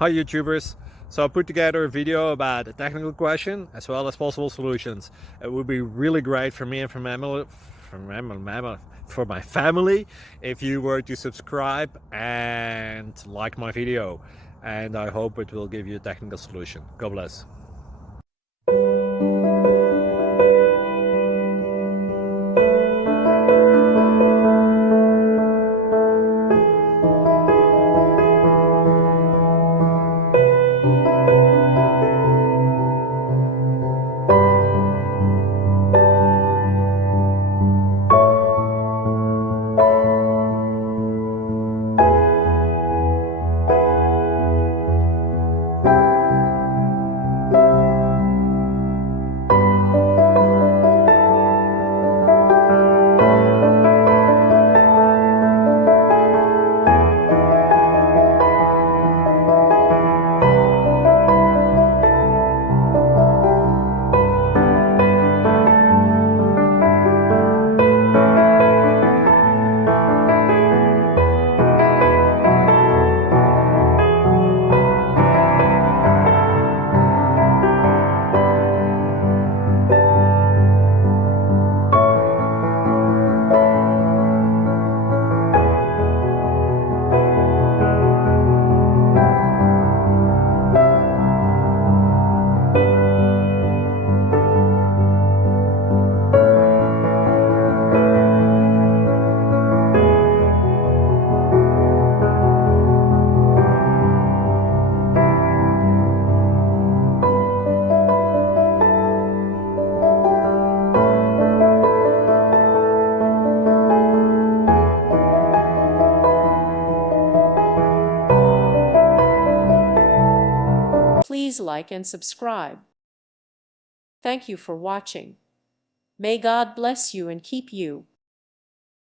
Hi YouTubers! So I put together a video about a technical question as well as possible solutions. It would be really great for me and for my family if you were to subscribe and like my video, and I hope it will give you a technical solution. God bless. Please like and subscribe. Thank you for watching. May God bless you and keep you.